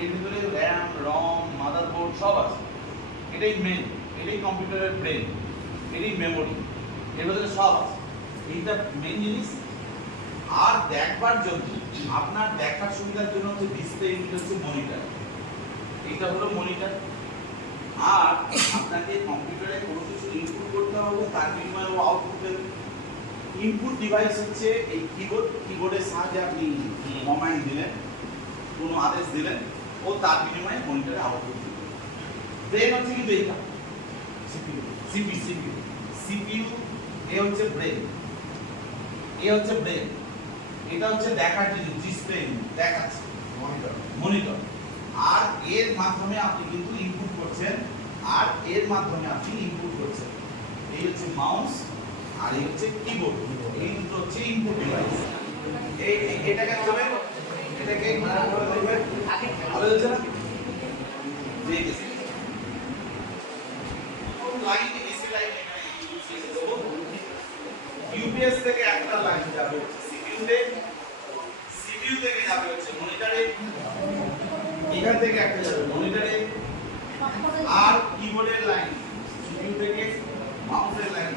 এর ভিতরে র্যাম, রম, মাদারবোর্ড সব আছে। এটাই মেন, এটাই কম্পিউটারের ব্রেন, এটাই মেমোরি, এর ভিতরে সব আছে। এইটা মেন জিনিস। আর দেখবার জন্য, আপনার দেখার সুবিধার জন্য হচ্ছে ডিসপ্লে ইউনিট, হচ্ছে মনিটর। এটা হলো মনিটর। আর আপনাকে কম্পিউটারে কোনো কিছু ইনপুট করতে হবে, তার বিনিময়ে ও আউটপুট দেবে। ইনপুট ডিভাইস হচ্ছে এই কিবোর্ড। কিবোর্ডের সাহায্যে আপনি কমান্ড দিলেন, কোনো আদেশ দিলেন, ও তার বিনিময়ে মনিটরে আউটপুট দিবে। ব্রেন হচ্ছে কিন্তু এইটা, সিপিইউ। সিপিইউ এ হচ্ছে ব্রেন, এ হচ্ছে ব্রেন। এটা হচ্ছে দেখার জিনিস, ডিসপ্লে দেখাচ্ছে, মনিটর। আর এর মাধ্যমে আপনি কিন্তু ইনপুট করছেন, আর এর মাধ্যমে আপনি ইনপুট করছেন। এই হচ্ছে মাউস, আর এই হচ্ছে কিবোর্ড। এই দুটো হচ্ছে ইনপুট ডিভাইস। এটাকে হবে, এটাকে করে দেবেন। ভালো হচ্ছে না? দেখেছি লাইন, এসি লাইন এখানে ইউজ করে দেবো। ইউপিএস থেকে একটা লাইন যাবে হচ্ছে সিপিইউতে, সিপিইউ থেকে যাবে হচ্ছে মনিটরে, এখান থেকে একটা যাবে মনিটরে, আর কিবোর্ডের লাইন সিপিইউ থেকে মাউসের লাইন